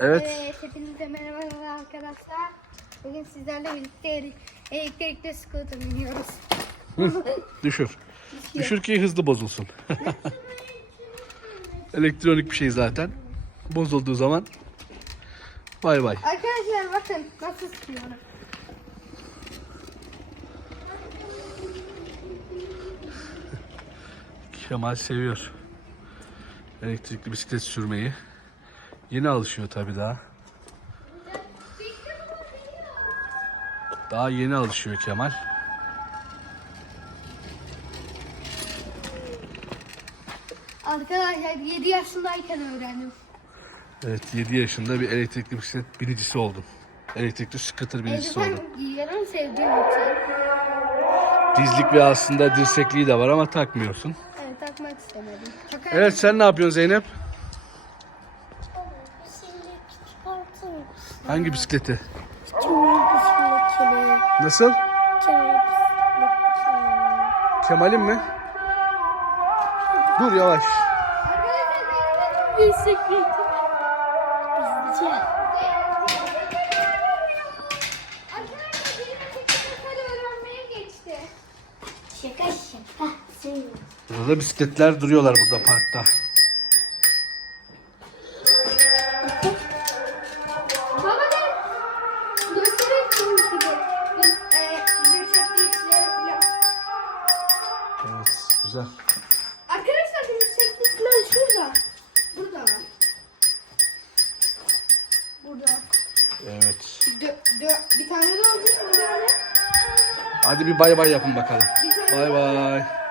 Evet. hepinize merhaba arkadaşlar. Bugün sizlerle birlikte ele- elektrikli scooter biniyoruz. Düşür. Düşür ki hızlı bozulsun. Elektronik bir şey zaten. Bozulduğu zaman bay bay. Arkadaşlar bakın nasıl sıkıyorum. Kemal seviyor. Elektrikli bisiklet sürmeyi. Yeni alışıyor tabii daha. Daha yeni alışıyor Kemal. Arkadaşlar 7 yaşındayken öğrendim. Evet 7 yaşında bir elektrikli bisiklet binicisi oldum. Elektrikli scooter binicisi oldum. Giyiyorum sevdiğim için. Dizlik ve aslında dirsekliği de var ama takmıyorsun. Evet takmak istemedim. Çok Evet sen ne yapıyorsun Zeynep? Hangi bisikleti? Kemal bisikletini. Nasıl? Kemal bisikletini. Kemal'in mi? Dur yavaş. Şaka şaka. Söylüyorum. Burada bisikletler duruyorlar burada parkta. E, falan. Evet güzel. Arkadaşlar bizim çektikler şurada. Burada? Burada. Evet. Dö, dö, bir tane de oldu. Hadi bir bay bay yapın bakalım. Bay bay.